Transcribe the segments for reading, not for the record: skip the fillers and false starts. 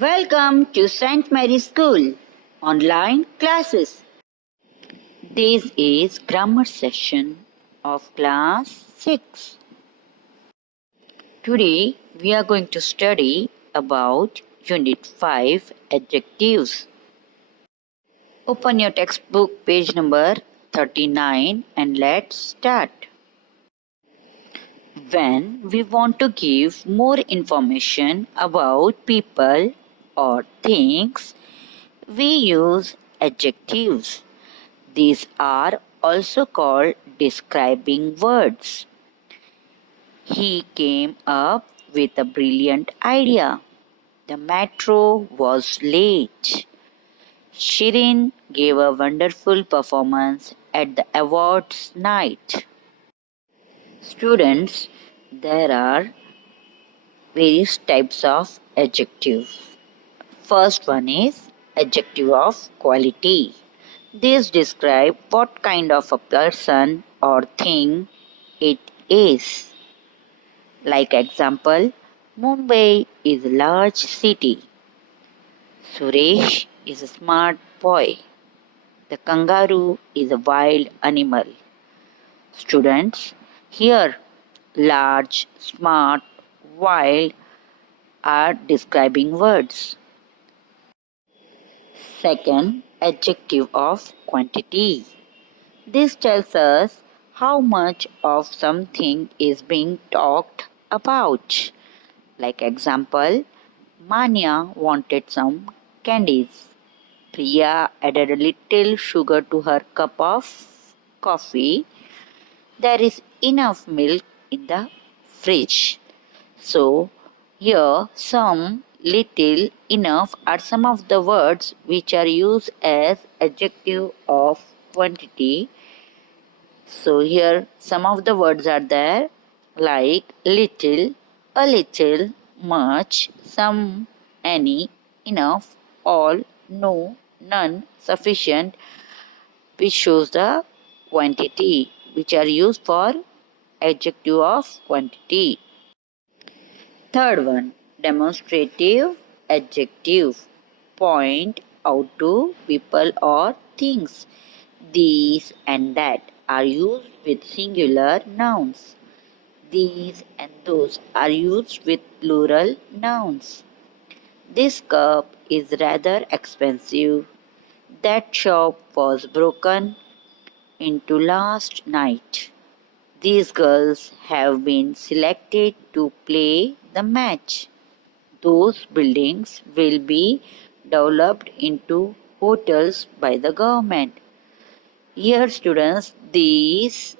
Welcome to St. Mary's School online classes. This is grammar session of class 6. Today we are going to study about unit 5 adjectives. Open your textbook page number 39 and let's start. When we want to give more information about people or things, we use adjectives. These are also called describing words. He came up with a brilliant idea. The metro was late. Shirin gave a wonderful performance at the awards night. Students, there are various types of adjectives. First one is adjective of quality. These describe what kind of a person or thing it is. Like example, Mumbai is a large city. Suresh is a smart boy. The kangaroo is a wild animal. Students, here large, smart, wild are describing words. Second, adjective of quantity. This tells us how much of something is being talked about. Like example, Manya wanted some candies. Priya added a little sugar to her cup of coffee. There is enough milk in the fridge. So, here some, little, enough are some of the words which are used as adjective of quantity. So here some of the words are there like little, a little, much, some, any, enough, all, no, none, sufficient, which shows the quantity which are used for adjective of quantity. Third one, demonstrative adjective, point out to people or things. These and that are used with singular nouns. These and those are used with plural nouns. This cup is rather expensive. That shop was broken into last night. These girls have been selected to play the match. Those buildings will be developed into hotels by the government. Here, students, these,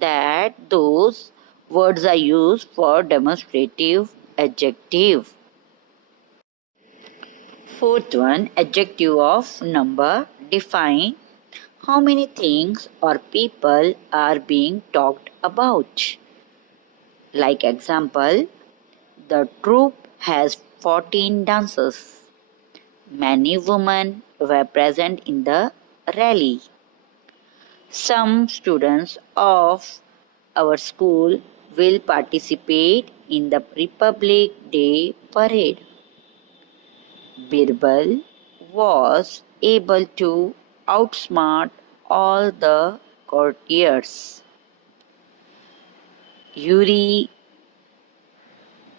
that, those words are used for demonstrative adjective. Fourth one, adjective of number, define how many things or people are being talked about. Like example, the troupe has 14 dancers. Many women were present in the rally. Some students of our school will participate in the Republic Day parade. Birbal was able to outsmart all the courtiers. Yuri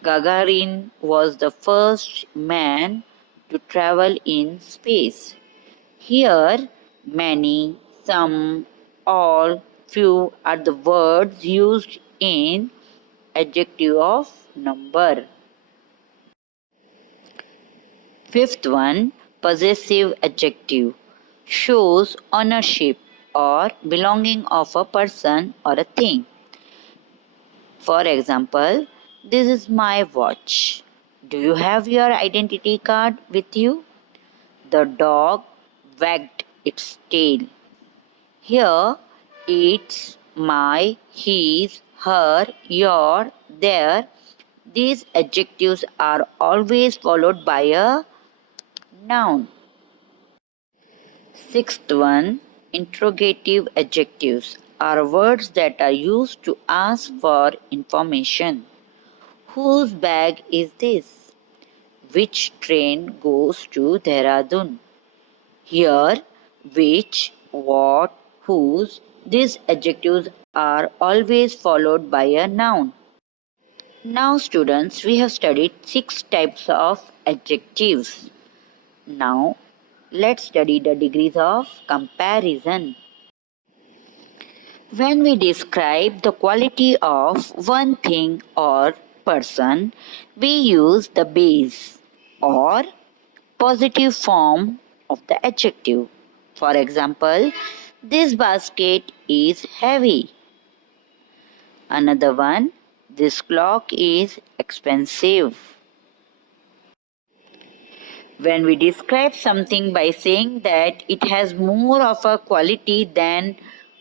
Gagarin was the first man to travel in space. Here, many, some, all, few are the words used in adjective of number. Fifth one, possessive adjective, shows ownership or belonging of a person or a thing. For example, this is my watch. Do you have your identity card with you? The dog wagged its tail. Here, it's my, his, her, your, their. These adjectives are always followed by a noun. Sixth one, interrogative adjectives are words that are used to ask for information. Whose bag is this? which train goes to Dehradun? Here, which, what, whose, these adjectives are always followed by a noun. Now, students, we have studied 6 types of adjectives. Now, let's study the degrees of comparison. When we describe the quality of one thing or person, we use the base or positive form of the adjective. For example, this basket is heavy. Another one, this clock is expensive. When we describe something by saying that it has more of a quality than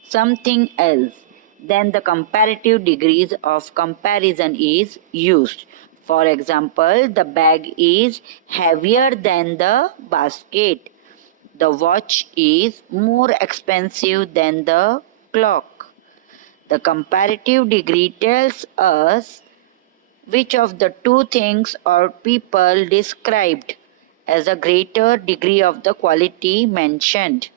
something else, then the comparative degrees of comparison is used. For example, the bag is heavier than the basket. The watch is more expensive than the clock. The comparative degree tells us which of the two things or people described as a greater degree of the quality mentioned.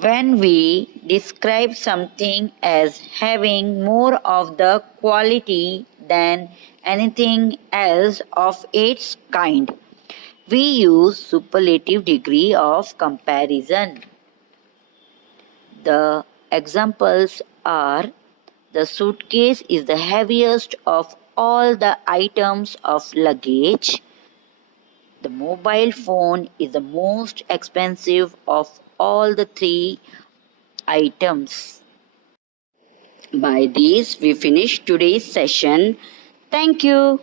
When we describe something as having more of the quality than anything else of its kind, we use superlative degree of comparison. The examples are: the suitcase is the heaviest of all the items of luggage. The mobile phone is the most expensive of all the 3 items. By this, we finish today's session. Thank you.